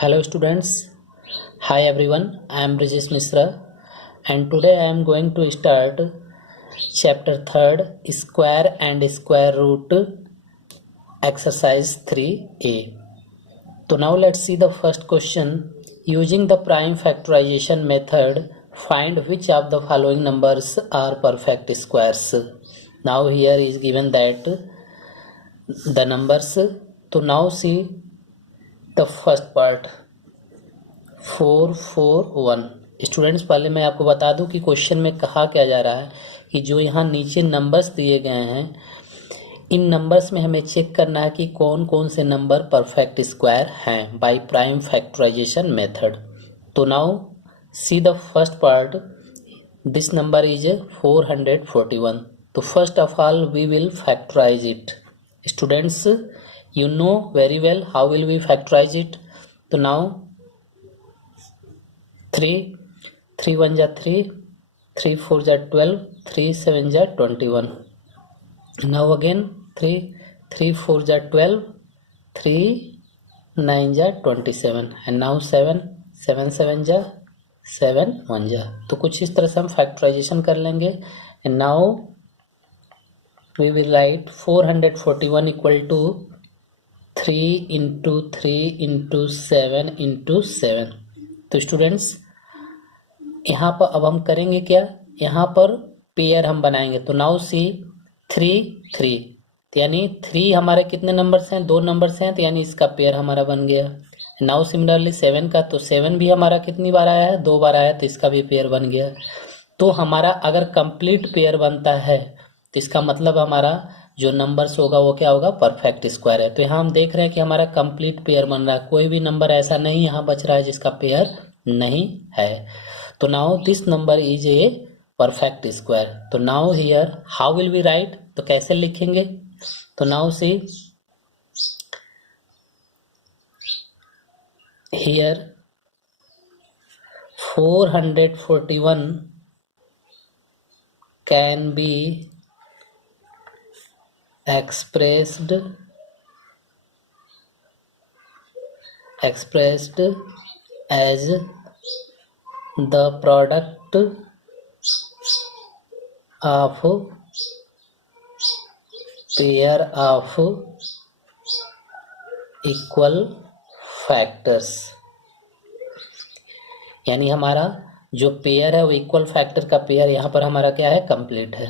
Hello students, hi everyone, I am Rajesh Misra and today I am going to start chapter 3rd square and square root exercise 3a. So now let's see the first question. Using the prime factorization method, find which of the following numbers are perfect squares. Now here is given that the numbers. So now see the first part 441। Students पहले मैं आपको बता दूं कि question में कहा क्या जा रहा है कि जो यहाँ नीचे नंबर्स दिए गए हैं इन नंबर्स में हमें चेक करना है कि कौन कौन से नंबर परफेक्ट स्क्वायर हैं बाय प्राइम फैक्टराइजेशन मेथड। तो now see the first part, this number is 441। तो first of all we will factorise it. Students you know very well how will we factorize it। तो now 3 1 जा 3, 3 4 जा 12, 3 7 जा 21। now again 3 4 जा 12, 3 9 जा 27 and now 7 7 जा 7 1 जा। तो कुछ इस तरह से हम फैक्टराइजेशन कर लेंगे and now we will write 441 equal to 3 into 3 into 7 into 7। तो स्टूडेंट्स यहाँ पर अब हम करेंगे क्या, यहाँ पर पेयर हम बनाएंगे। तो नाउ सी 3 3 यानी 3 हमारे कितने नंबर्स हैं, 2 नंबर्स हैं, तो यानी इसका पेयर हमारा बन गया। नाउ सिमिलरली 7 का, तो 7 भी हमारा कितनी बार आया है, 2 बार आया है, तो इसका भी पेयर बन गया। तो हमारा अगर कंप्लीट पेयर बनता है तो इसका मतलब हमारा जो नंबर्स होगा वो क्या होगा, परफेक्ट स्क्वायर है। तो यहाँ हम देख रहे हैं कि हमारा कंप्लीट पेयर बन रहा है, कोई भी नंबर ऐसा नहीं यहाँ बच रहा है जिसका पेयर नहीं है। तो now this number is a perfect square. तो now here how will we write, तो कैसे लिखेंगे। तो now see here 441 can be expressed as the product of pair of equal factors। यानी हमारा जो पेयर है वो इक्वल फैक्टर का पेयर यहाँ पर हमारा क्या है, कंप्लीट है।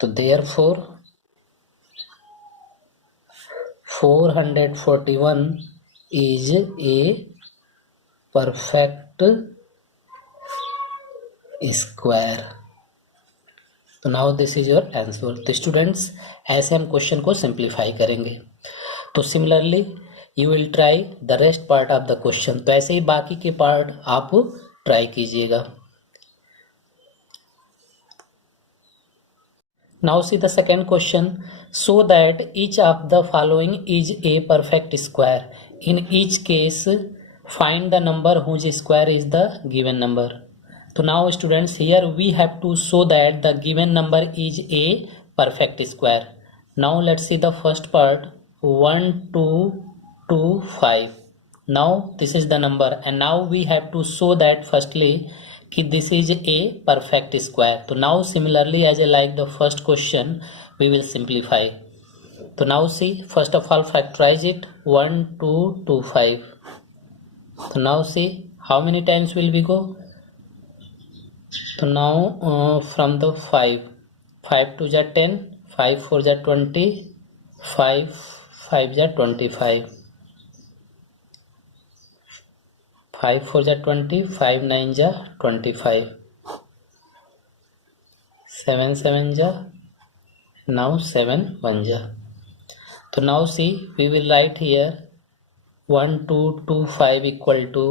तो therefore 441 is a perfect square। तो now this is your answer. तो स्टूडेंट्स ऐसे हम क्वेश्चन को सिंप्लीफाई करेंगे। तो similarly you will try the rest part of the question. तो ऐसे ही बाकी के पार्ट आप ट्राई कीजिएगा। Now see the second question. So that each of the following is a perfect square. In each case, find the number whose square is the given number. So now students, here we have to show that the given number is a perfect square. Now let's see the first part 1 2 2 5। Now this is the number and now we have to show that firstly कि this is a perfect square। तो now similarly as I like the first question we will simplify। तो now see first of all factorize it 1 2 2 5। तो now see how many times will we go। तो now from the 5 2 जा 10, 5 4 जा 20, 5 5 जा 25, 5 4 जा 20, 5 9 जा 25, 7 7 जा, now 7 1 जा। तो now see we will write here 1 2 2 5 equal to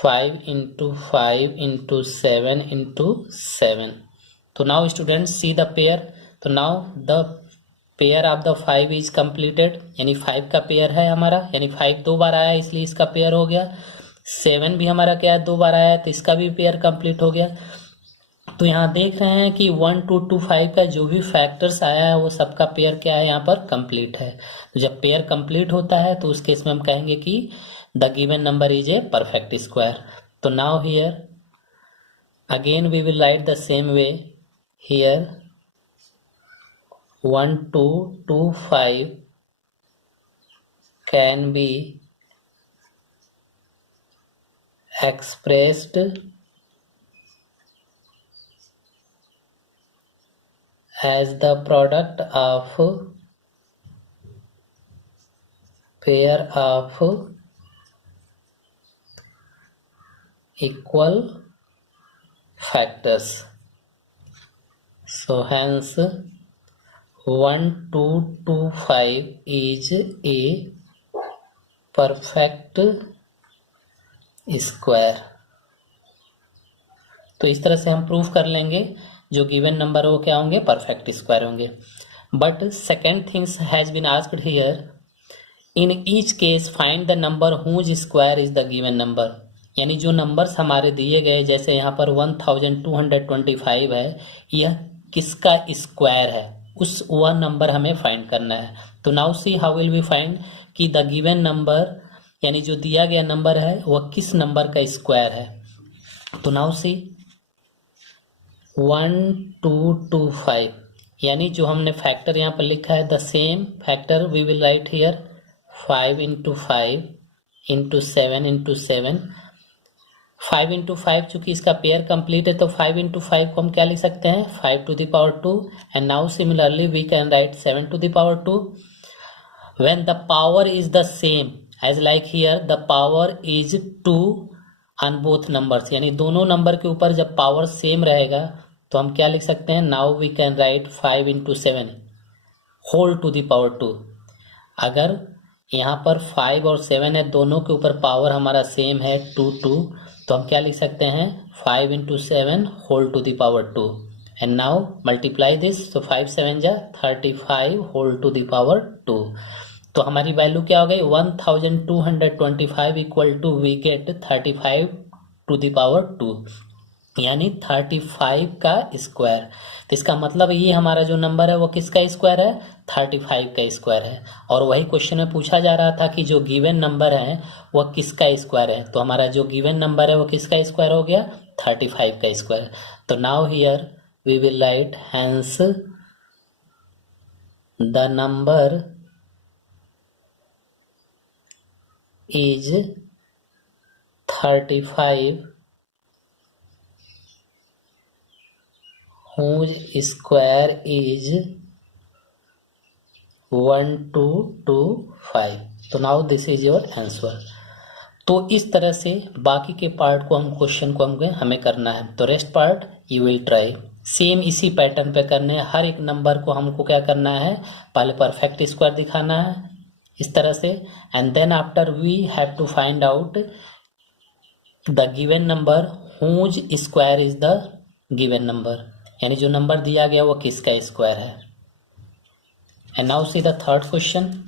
5 into 5 into 7 into 7। तो now students see the pair। तो now the pair of the 5 is completed, यानी 5 का पेयर है हमारा, यानी 5 2 बार आया इसलिए इसका पेयर हो गया। 7 भी हमारा क्या है, 2 बार आया है तो इसका भी पेयर कंप्लीट हो गया। तो यहाँ देख रहे हैं कि 1 2 2 5 का जो भी फैक्टर्स आया है वो सबका पेयर क्या है, यहाँ पर कंप्लीट है। तो जब पेयर कंप्लीट होता है तो उस केस में हम कहेंगे कि the given number is a perfect square. तो now here again we will write the same way here 1 2 2 5 can be expressed as the product of pair of equal factors. So hence 1 2 2 5 is a perfect square. तो इस तरह से हम prove कर लेंगे जो given number हो क्या होंगे, परफेक्ट स्क्वायर होंगे। But second things has been asked here, in each case find the number whose square is the given number. यानी जो नंबर्स हमारे दिए गए, जैसे यहाँ पर 1225 है, यह किसका स्क्वायर है, उस वह नंबर हमें फाइंड करना है। तो now see how will we find कि द गिवन नंबर यानी जो दिया गया नंबर है वह किस नंबर का स्क्वायर है। तो नाउ सी 1 2 2 5 यानी जो हमने फैक्टर यहाँ पर लिखा है the same factor we will write here 5 into 5 into 7 into 7। 5 into 5 चूंकि इसका पेयर कंप्लीट है तो 5 into 5 को हम क्या लिख सकते हैं, 5 to the power 2। And now similarly we can write 7 to the power 2 when the power is the same as like here the power is 2 on both numbers। यानी दोनों नंबर के ऊपर जब पावर सेम रहेगा तो हम क्या लिख सकते हैं, now we can write 5 into 7 whole to the power 2। अगर यहाँ पर 5 और 7 है, दोनों के ऊपर पावर हमारा सेम है 2 2, तो हम क्या लिख सकते हैं 5 into 7 whole to the power 2। And now multiply this, तो 5 7 जा 35 होल टू द पावर 2। तो हमारी वैल्यू क्या हो गई 1225 equal to we get 35 to the power 2 यानी 35 का स्क्वायर। तो इसका मतलब ये हमारा जो नंबर है वो किसका स्क्वायर है, 35 का स्क्वायर है। और वही क्वेश्चन में पूछा जा रहा था कि जो गिवन नंबर है वह किसका स्क्वायर है। तो हमारा जो गिवन नंबर है वो किसका स्क्वायर हो गया, 35 का स्क्वायर। तो now here we will write hence the number is 35 whose square is 1225। तो now this is your answer. तो इस तरह से बाकी के पार्ट को हम क्वेश्चन को हमें करना है। तो rest part you will try same इसी पैटर्न पे करने हैं। हर एक नंबर को हमको क्या करना है, पहले परफेक्ट स्क्वायर दिखाना है इस तरह से, and then after we have to find out the given number whose square is the given number, यानी जो नंबर दिया गया वो किसका स्क्वायर है। And now see the third question.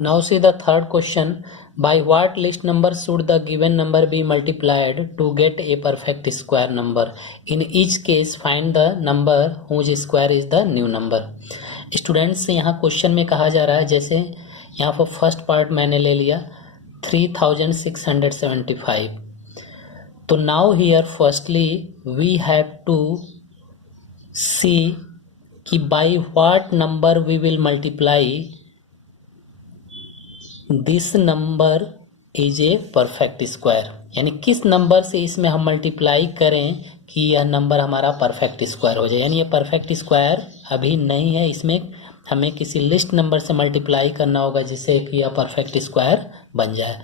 Now see the third question, by what list number should the given number be multiplied to get a perfect square number? In each case find the number whose square is the new number। Students यहाँ question में कहा जा रहा है, जैसे यहाँ पर first part मैंने ले लिया 3675। तो now here firstly we have to see कि by what number we will multiply this number is a perfect square, यानी किस नंबर से इसमें हम मल्टीप्लाई करें कि यह नंबर हमारा परफेक्ट स्क्वायर हो जाए। यानी ये परफेक्ट स्क्वायर अभी नहीं है, इसमें हमें किसी लिस्ट नंबर से मल्टीप्लाई करना होगा जिससे कि यह परफेक्ट स्क्वायर बन जाए।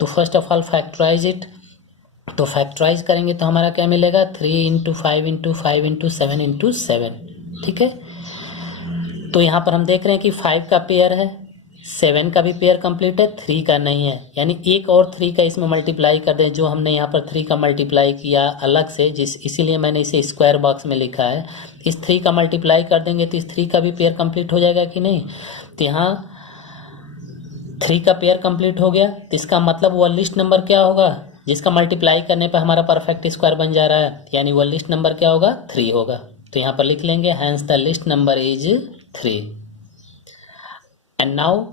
तो first of all factorize it. तो फैक्टराइज करेंगे तो हमारा क्या मिलेगा 3 into 5 into 5 into 7 into 7। ठीक है, तो यहाँ पर हम देख रहे हैं कि 5 का पेयर है, 7 का भी पेयर कंप्लीट है, 3 का नहीं है। यानी एक और 3 का इसमें मल्टीप्लाई कर दें, जो हमने यहाँ पर 3 का मल्टीप्लाई किया अलग से, इसीलिए मैंने इसे स्क्वायर बॉक्स में लिखा है। इस 3 का मल्टीप्लाई कर देंगे तो इस 3 का भी पेयर कंप्लीट हो जाएगा कि नहीं। तो यहाँ 3 का पेयर कंप्लीट हो गया, तो इसका मतलब वह लिस्ट नंबर क्या होगा, जिसका मल्टीप्लाई करने पर हमारा परफेक्ट स्क्वायर बन जा रहा है, यानी वो लिस्ट नंबर क्या होगा, 3 होगा। तो यहाँ पर लिख लेंगे hence the least number is 3। And now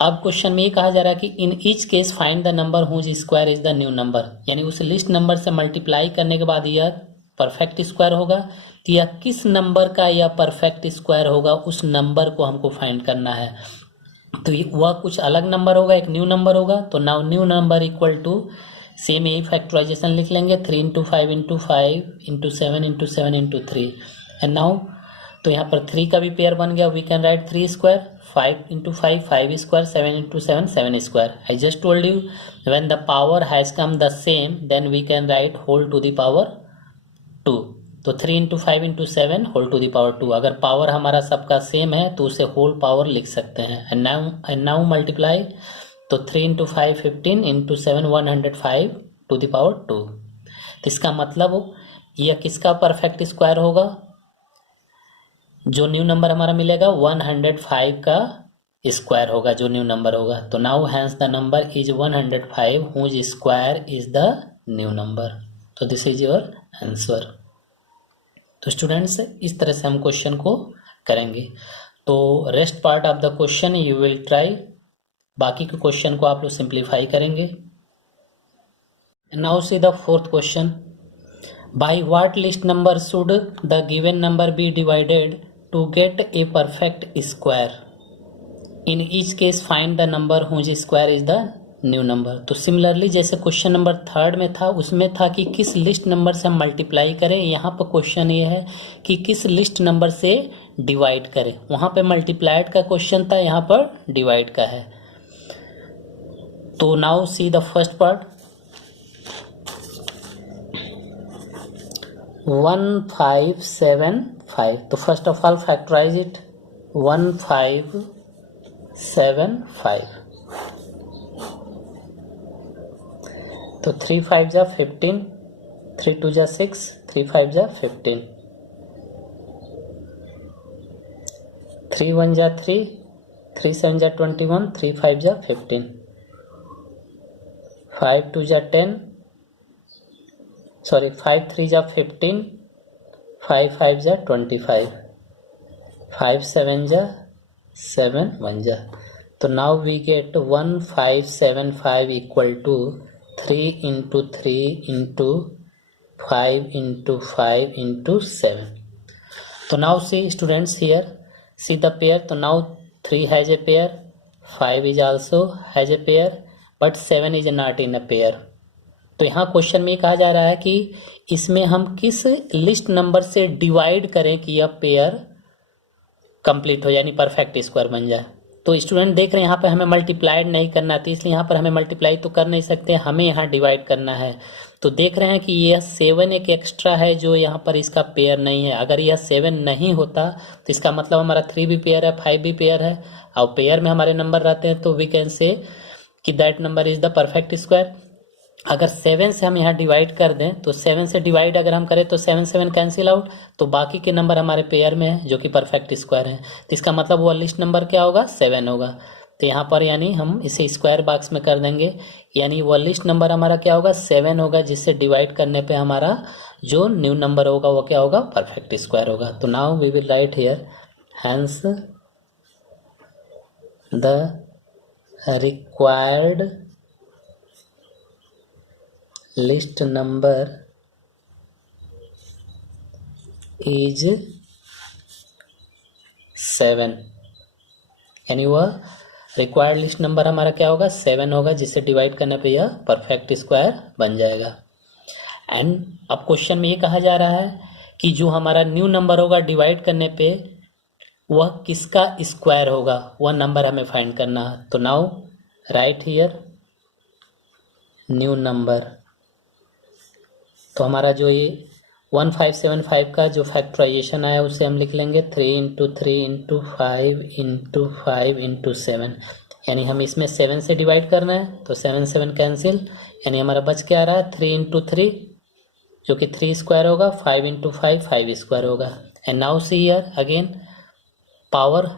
अब क्वेश्चन में ये कहा जा रहा है कि in each case find the number whose square is the new number, यानी उस लिस्ट नंबर से मल्टीप्लाई करने के बाद यह परफेक्ट स्क्वायर होगा। तो यह किस नंबर का यह परफेक्ट स्क्वायर होगा, उस नंबर को हमको फाइंड करना है। तो वह कुछ अलग नंबर होगा, एक न्यू नंबर होगा। तो now new number equal to same यही फैक्टराइजेशन लिख लेंगे, 3 into 5 into 5 into 7 into 7 into 3। And now तो यहाँ पर 3 का भी पेयर बन गया, we can write 3 square, 5 into 5 5 square, 7 into 7 7 square. I just told you when the power has come the same then we can write whole to the power 2। तो 3 into 5 into 7 whole to the power 2। अगर power हमारा सबका same है तो उसे whole power लिख सकते हैं। एंड नाउ मल्टीप्लाई, तो 3 into 5 15 into 7 105 to the power 2। तो इसका मतलब यह किसका परफेक्ट स्क्वायर होगा, जो न्यू नंबर हमारा मिलेगा 105 का स्क्वायर होगा, जो न्यू नंबर होगा। तो now hence the number is 105 whose square is the new number. तो दिस इज योर आंसर। तो स्टूडेंट्स इस तरह से हम क्वेश्चन को करेंगे। तो rest part of the question you will try, बाकी के क्वेश्चन को आप लोग सिंप्लीफाई करेंगे। Now see the fourth question, by what least number should the given number be divided to get a perfect square, in each case find the number whose square is the new number. तो similarly जैसे question number 3 में था, उसमें था कि किस list number से हम मल्टीप्लाई करें, यहाँ पर क्वेश्चन ये है कि किस लिस्ट नंबर से डिवाइड करें। वहाँ पे मल्टीप्लाइड का क्वेश्चन था, यहाँ पर डिवाइड का है। तो now see the first part, 1575। तो first of all factorize it, 1575। तो 3 5 जा 15, 3 2 जा 6, 3 5 जा 15, 3 1 जा 3, 3 7 जा 21, 3 5 जा 15, 5 2 जा 10, सॉरी 5 3 जा 15, 5 5 जा 25, 5 7 जा 7 1 जा। तो now we get 1575 equal to 3 into 3 into 5 into 5 into 7। तो now see students here, see the pair. तो now 3 has a pair, 5 is also has a pair, but 7 is not in a pair. तो यहाँ question में कहा जा रहा है कि इसमें हम किस लिस्ट नंबर से डिवाइड करें कि यह पेयर कंप्लीट हो, यानी परफेक्ट स्क्वायर बन जाए। तो स्टूडेंट देख रहे हैं यहाँ पे हमें मल्टीप्लाइड नहीं करना थी, इसलिए यहाँ पर हमें मल्टीप्लाई तो कर नहीं सकते, हमें यहाँ डिवाइड करना है। तो देख रहे हैं कि यह 7 एक एक्स्ट्रा है जो यहाँ पर इसका पेयर नहीं है। अगर यह 7 नहीं होता तो इसका मतलब हमारा 3 भी पेयर है, 5 भी पेयर है, और पेयर में हमारे नंबर रहते हैं। तो वी कैन से कि that number is the perfect square. अगर 7 से हम यहाँ डिवाइड कर दें, तो 7 से डिवाइड अगर हम करें तो 7 7 कैंसिल आउट, तो बाकी के नंबर हमारे पेयर में है जो कि परफेक्ट स्क्वायर है। तो इसका मतलब वो लिस्ट नंबर क्या होगा, 7 होगा। तो यहाँ पर यानी हम इसे स्क्वायर बॉक्स में कर देंगे, यानी वो लिस्ट नंबर हमारा क्या होगा, 7 होगा, जिससे डिवाइड करने पे हमारा जो न्यू नंबर होगा वो क्या होगा, परफेक्ट स्क्वायर होगा। तो now we will write here hence the required least number is 7, यानी वह रिक्वायर्ड लिस्ट नंबर हमारा क्या होगा, 7 होगा, जिससे डिवाइड करने पे यह परफेक्ट स्क्वायर बन जाएगा। एंड अब क्वेश्चन में ये कहा जा रहा है कि जो हमारा न्यू नंबर होगा डिवाइड करने पे वह किसका स्क्वायर होगा, वह नंबर हमें फाइंड करना है। तो now right here new number. तो हमारा जो ये 1575 का जो फैक्टराइजेशन आया उसे हम लिख लेंगे 3 इंटू 3 इंटू 5 इंटू 5 इंटू 7, यानी हम इसमें 7 से डिवाइड करना है। तो 7 7 कैंसिल, यानी हमारा बच के आ रहा है 3 इंटू 3 जो कि 3 स्क्वायर होगा, 5 इंटू 5 5 स्क्वायर होगा। And now see here again power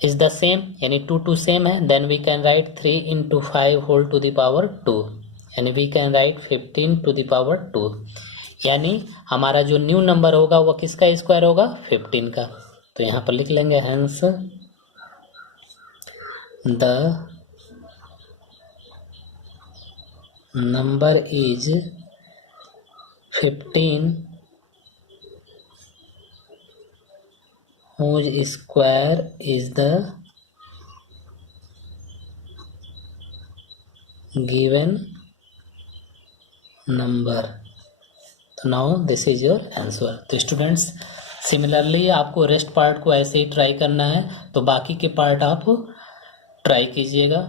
is the same, यानी 2 2 सेम है, then we can write 3 into 5 whole to the power 2, यानी we can write 15 to the power 2, यानी हमारा जो न्यू नंबर होगा वो किसका स्क्वायर होगा, 15 का। तो यहाँ पर लिख लेंगे hence the number is 15 whose square is the given number। तो now this is your answer. तो स्टूडेंट्स सिमिलरली आपको रेस्ट पार्ट को ऐसे ही ट्राई करना है, तो बाकी के पार्ट आप ट्राई कीजिएगा।